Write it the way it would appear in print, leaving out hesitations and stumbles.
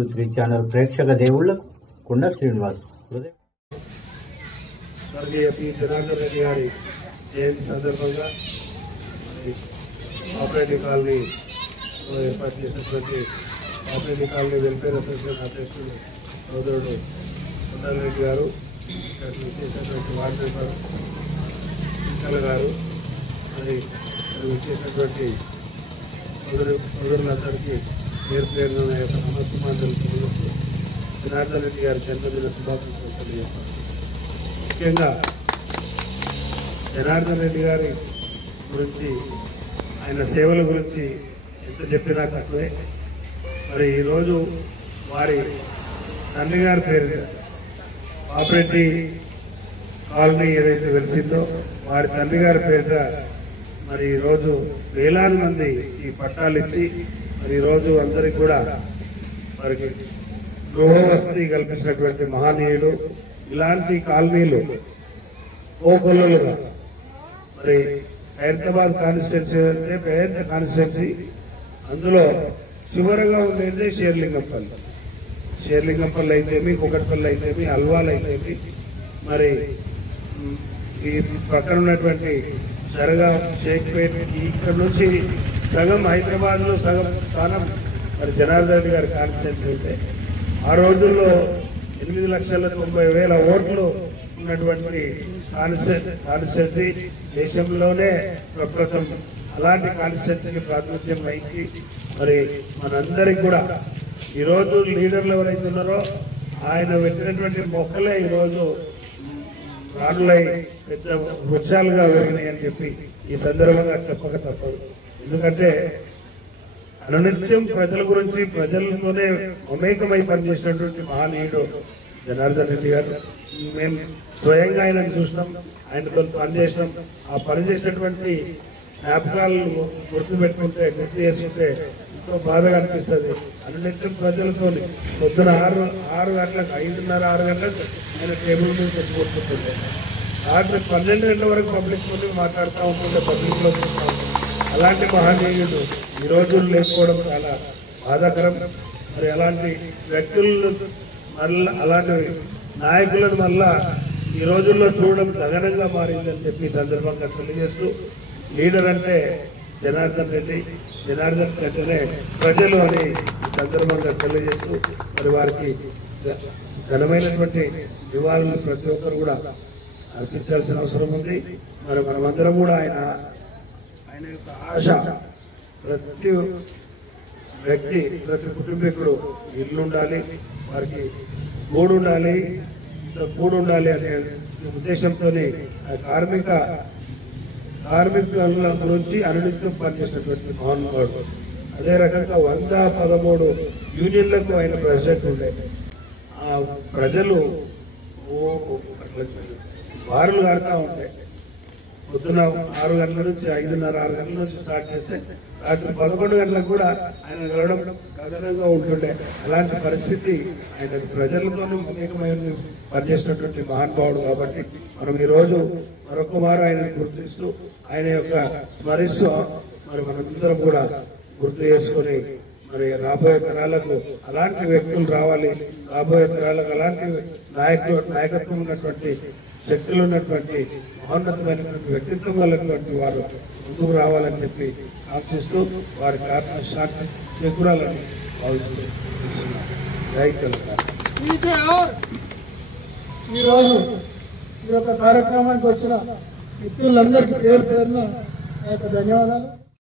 123 channel ప్రేక్షక దేవుళ్లకు కొండ శ్రీనివాస్ స్వర్గీయ పి జనార్దన్ రెడ్డి గారి జయంతి సందర్భంగా ఆపరేటింగ్ కాలనీ ఏర్పాటు చేసినటువంటి ఆపరేటింగ్ కాలనీ వెల్ఫేర్ అసోసియేషన్ అధ్యక్షుడు సోదరుడు కొండల్ రెడ్డి గారు, ఇక్కడ చేసినటువంటి వార్డు మెంబర్ సింకల్ గారు, మరి చేసినటువంటి సోదరులందరికీ పేరు పేరున నమస్కారం తెలుపుతూ జనార్దన్ రెడ్డి గారి జన్మదిన శుభాకాంక్షలు తెలియజేస్తాను. ముఖ్యంగా జనార్దన్ రెడ్డి గారి గురించి, ఆయన సేవల గురించి ఎంత చెప్పినా తక్కువే. మరి ఈరోజు వారి తండ్రి గారి పేరు పాపిరెడ్డి కాలనీ ఏదైతే వెలిసిందో వారి తండ్రి గారి పేరిట మరి ఈరోజు వేలాది మంది ఈ పట్టాలు ఇచ్చి మరి ఈరోజు అందరికి కూడా వారికి గృహ వసతి కల్పించినటువంటి మహనీయులు. ఇలాంటి కాలనీలు ఓకొల్లుగా మరి హైదరాబాద్ కాన్స్టిట్యున్సీ అంటే పెద్ద కాన్స్టిట్యున్సీ, అందులో చివరగా ఉండేది షేర్లింగంపల్లి. షేర్లింగంపల్లి అయితేమి, కుకట్పల్లి అయితేమి, అల్వాల్ అయితేమి, మరి ఈ పక్కన ఉన్నటువంటి జరగా షేక్పేట్, ఇక్కడ నుంచి సగం హైదరాబాద్ లో సగం స్థానం మరి జనార్దన్ రెడ్డి గారి కాన్స్టిట్యున్సీ అయితే ఆ రోజుల్లో 8,90,000 ఓట్లు ఉన్నటువంటి కాన్స్టిట్యున్సీ దేశంలోనే ప్రప్రథం. అలాంటి కాన్స్టిట్యున్సీకి ప్రాతినిధ్యం వహించి మరి మనందరికి కూడా ఈరోజు లీడర్లు ఎవరైతే ఉన్నారో ఆయన పెట్టినటువంటి మొక్కలే ఈరోజు రాళ్ళై పెద్ద వృక్షాలుగా పెరిగినాయి అని చెప్పి ఈ సందర్భంగా చెప్పక తప్పదు. ఎందుకంటే అనునిత్యం ప్రజల గురించి ప్రజలతోనే మమేకమై పనిచేసినటువంటి మహనీయుడు జనార్దన్ రెడ్డి గారు. మేము స్వయంగా ఆయనను చూసినాం, ఆయనతో పనిచేసినాం. ఆ పనిచేసినటువంటి జ్ఞాపకాలను గుర్తు చేసుకుంటే ఎంతో బాధగా అనిపిస్తుంది. అనునిత్యం ప్రజలతో పొద్దున 6 గంటలకు 5:30, 6 గంటలకు ఆయన టేబుల్ మీద కూర్చుంటుండే. రాత్రి 12 గంటల వరకు పబ్లిక్ తోటి మాట్లాడుతూ ఉంటుండే, పబ్లిక్ లో చూస్తూ ఉంటుండే. అలాంటి మహనీయుడు ఈ రోజులు లేకపోవడం చాలా బాధాకరం. మరి అలాంటి వ్యక్తులను మళ్ళా, అలాంటి నాయకులను మళ్ళా ఈ రోజుల్లో చూడడం గగనంగా మారిందని చెప్పి ఈ సందర్భంగా తెలియజేస్తూ, లీడర్ అంటే జనార్దన్ రెడ్డి, జనార్దన్ అంటేనే ప్రజలు అని ఈ సందర్భంగా తెలియజేస్తూ మరి వారికి ఘనమైనటువంటి నివాళులు ప్రతి ఒక్కరు కూడా అర్పించాల్సిన అవసరం ఉంది. మరి మనమందరం కూడా ఆయన యొక్క ఆశ, ప్రతి వ్యక్తి, ప్రతి కుటుంబీకుడు ఇల్లు ఉండాలి, వారికి గూడు ఉండాలి అనే ఉద్దేశంతో కార్మికుల గురించి అనునిత్యం పనిచేసినటువంటి మహానుభావుడు. అదే రకంగా 113 యూనియన్లకు ఆయన ప్రెసిడెంట్ ఉండే. ఆ ప్రజలు బారులు కడతా ఉంటాయి. పొద్దున 6 గంటల నుంచి 5:30, 6 గంటల నుంచి స్టార్ట్ చేస్తే రాత్రి 11 గంటలకు కూడా ఆయన గడవడం గగనంగా ఉంటుండే. అలాంటి పరిస్థితి ఆయన ప్రజలతోనూ అనేకమైన పనిచేసినటువంటి మహానుభావుడు. కాబట్టి మనం ఈరోజు మరొక మారు ఆయన గుర్తిస్తూ, ఆయన యొక్క స్మరిస్తూ మరి మనందరం కూడా గుర్తు చేసుకుని మరి రాబోయే తరాలకు అలాంటి వ్యక్తులు రావాలి, రాబోయే తరాలకు అలాంటి నాయకత్వం ఉన్నటువంటి శక్తులు ఉన్నటువంటి మహోన్నతమైనటువంటి వ్యక్తిత్వం కలిగినటువంటి వారు ముందుకు రావాలని చెప్పి ఆశిస్తూ వారికి ఆత్మశాంతి చేకూరాలని భావిస్తూ ఈరోజు ఈ యొక్క కార్యక్రమానికి వచ్చిన వ్యక్తులందరికీ పేరు పేరున ధన్యవాదాలు.